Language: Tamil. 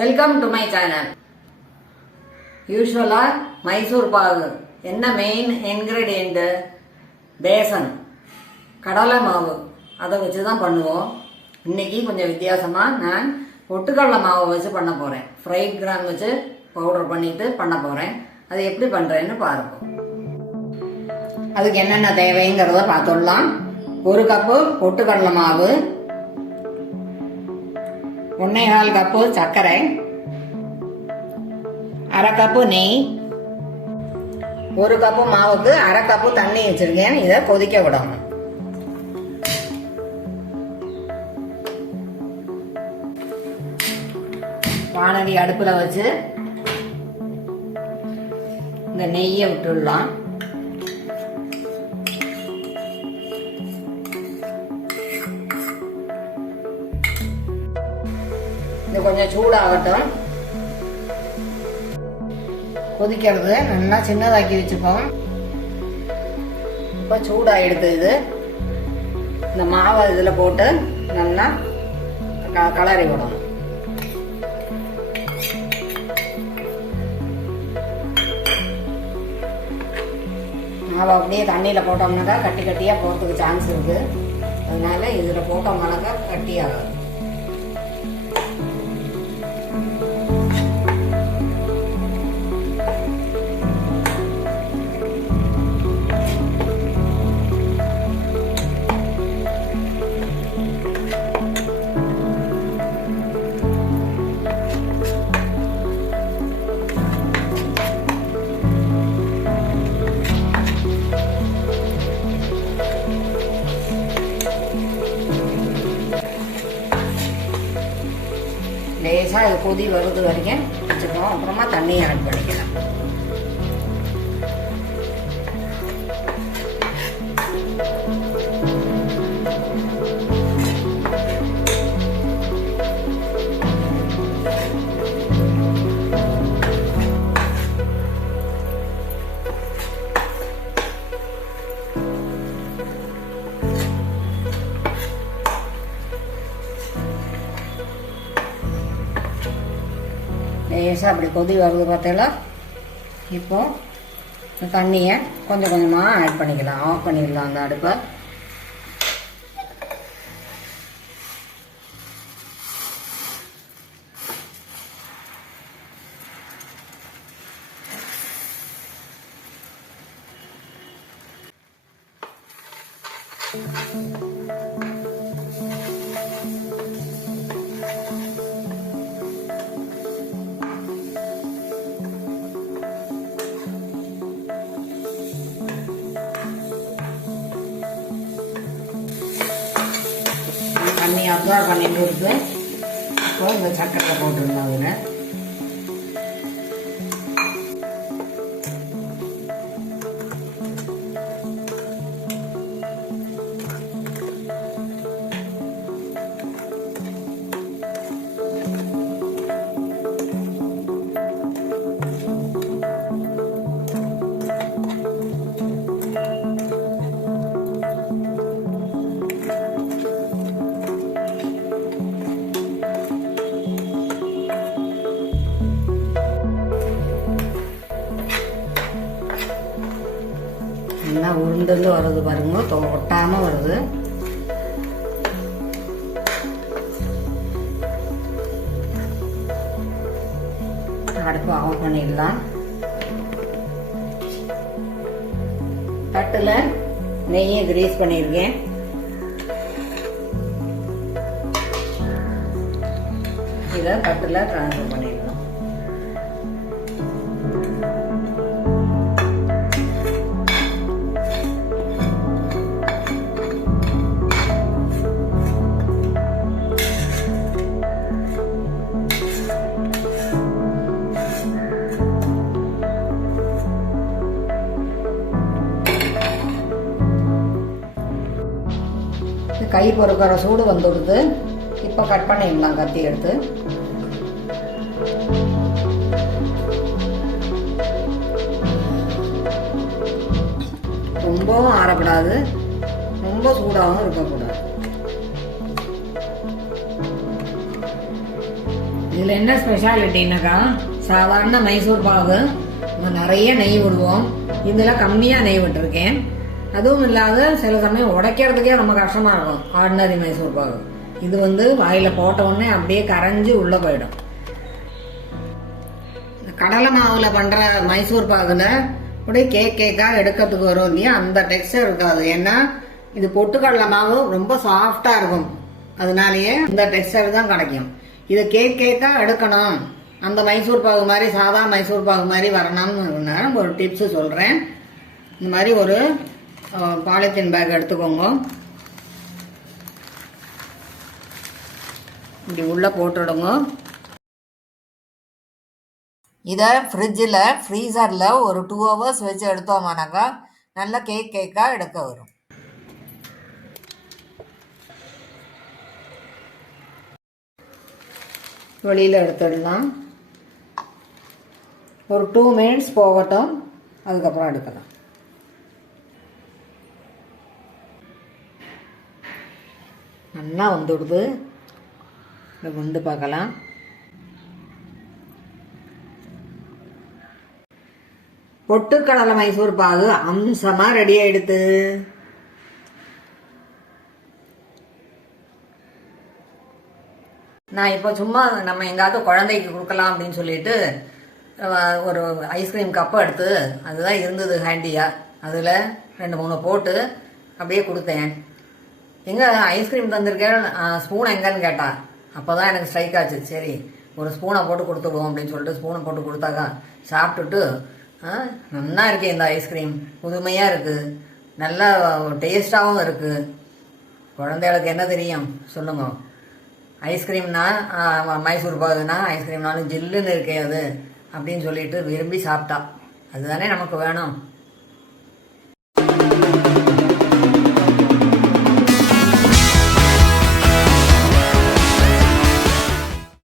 Welcome to my channel. யூஸ்வலாக மைசூர் பாகு என்ன மெயின் இன்க்ரீடியண்ட்டு? பேசன், கடலை மாவு, அதை வச்சு தான் பண்ணுவோம். இன்றைக்கி கொஞ்சம் வித்தியாசமாக நான் பொட்டுக்கடலை மாவை வச்சு பண்ண போகிறேன். ஃப்ரைட் கிராம் வச்சு பவுடர் பண்ணிவிட்டு பண்ண போகிறேன். அது எப்படி பண்ணுறேன்னு பாருங்க. அதுக்கு என்னென்ன தேவைங்கிறத பார்த்துடலாம். 1 கப்பு பொட்டுக்கடலை மாவு, 1.25 கப்பு சர்க்கரை, 1/2 கப்பு நெய், 1 கப்பு மாவுக்கு 1/2 கப்பு தண்ணி வச்சிருக்கேன். இதை கொதிக்க விடணும். வானடி அடுப்பில் வச்சு இந்த நெய்யை விட்டுடலாம். இது கொஞ்சம் சூடாகட்டும். கொதிக்கிறது நல்லா சின்னதாக்கி வச்சுப்போம். இப்போ சூடாகிடுது. இது இந்த மாவை இதில் போட்டு நல்லா கலரி விடணும். மாவை அப்படியே தண்ணியில் போட்டோம்னாக்கா கட்டி கட்டியாக போகிறதுக்கு சான்ஸ் இருக்குது. அதனால இதில் போட்டோம்னாக்கா கட்டியாகாது. லேசாக இது கொதி வருது வரைக்கும் வச்சுக்கணும். அப்புறமா தண்ணியை ஆட் பண்ணிக்கலாம். லேசாக அப்படி கொதி வருது பார்த்தீங்களா? இப்போ தண்ணியை கொஞ்சம் கொஞ்சமாக ஆட் பண்ணிக்கலாம். ஆஃப் பண்ணிடலாம் அந்த அடுப்பை. தண்ணி அப்சர்வ் பண்ணிட்டு இருக்கு. இப்போ இந்த சக்கரை போட்டுருந்தோம். அதில் நல்லா உருண்டு வருது பாருங்க. ஒட்டாமல் வருது. அடுப்பு ஆஃப் பண்ணிடலாம். தட்டில் நெய்யை கிரீஸ் பண்ணியிருக்கேன். இதை தட்டில் ட்ரான்ஸ்ஃபர் பண்ணிடலாம். கை பொறுக்கிற சூடு வந்துடுது. இப்போ கட் பண்ணிடலாம் கத்தி எடுத்து. ரொம்பவும் ஆறக்கூடாது, ரொம்ப சூடாகவும் இருக்கக்கூடாது. இதில் என்ன ஸ்பெஷாலிட்டின்னாக்கா சாதாரண மைசூர் பாகு நிறைய நெய் விடுவோம், இதில் கம்மியாக நெய் விட்டுருக்கேன். அதுவும் இல்லாத சில சமயம் உடைக்கிறதுக்கே ரொம்ப கஷ்டமாக இருக்கும் ஆர்டினரி மைசூர் பாகு. இது வாயில் போட்ட உடனே அப்படியே கரைஞ்சி உள்ளே போயிடும். கடலை மாவில் பண்ணுற மைசூர் பாகுல அப்படியே கேக்காக எடுக்கிறதுக்கு வரும் இல்லையா, அந்த டெக்ஸ்டர் இருக்காது. ஏன்னா இது பொட்டுக்கடலை மாவு ரொம்ப சாஃப்டாக இருக்கும், அதனாலேயே இந்த டெக்ஸ்டர் தான் கிடைக்கும். இதை கேக்காக எடுக்கணும், அந்த மைசூர் பாகு மாதிரி சாதா மைசூர் பாகு மாதிரி வரணும்னு ஒரு டிப்ஸு சொல்கிறேன். இந்த மாதிரி ஒரு பாலித்தீன் பேக் எடுத்துக்கோங்க. இப்படி உள்ளே போட்டுடுங்க. இதை ஃப்ரிட்ஜில் ஃப்ரீசரில் ஒரு 2 hours வச்சு எடுத்தோமானாக்கா நல்ல கேக்காக எடுக்க வரும். வெளியில் எடுத்துடலாம். ஒரு 2 minutes போகட்டும், அதுக்கப்புறம் எடுக்கலாம். நல்லா வந்துடுது, இதை பார்க்கலாம். பொட்டுக்கடலை மைசூர் பாகு அம்சமாக ரெடி ஆயிடுது. நான் இப்போ சும்மா நம்ம எங்காவது குழந்தைக்கு கொடுக்கலாம் அப்படின்னு சொல்லிட்டு ஒரு ஐஸ்கிரீம் கப்பை எடுத்து, அதுதான் இருந்தது ஹேண்டியாக, அதில் 2-3 போட்டு அப்படியே கொடுத்தேன். எங்கே ஐஸ்கிரீம் தந்திருக்கேன், ஸ்பூன் எங்கன்னு கேட்டா. அப்போ தான் எனக்கு ஸ்ட்ரைக் ஆச்சு, சரி ஒரு ஸ்பூனை போட்டு கொடுத்துடுவோம் அப்படின்னு சொல்லிட்டு ஸ்பூனை போட்டு கொடுத்தாக்கா சாப்பிட்டுட்டு, நல்லா இருக்குது இந்த ஐஸ்கிரீம், புதுமையாக இருக்குது, நல்லா டேஸ்டாகவும் இருக்குது. குழந்தைகளுக்கு என்ன தெரியும் சொல்லுங்க? ஐஸ்கிரீம்னா மைசூர் பாகுனா ஐஸ்கிரீம்னாலும் ஜில்லுன்னு இருக்கே அது அப்படின்னு சொல்லிட்டு விரும்பி சாப்பிட்டா. அதுதானே நமக்கு வேணும்.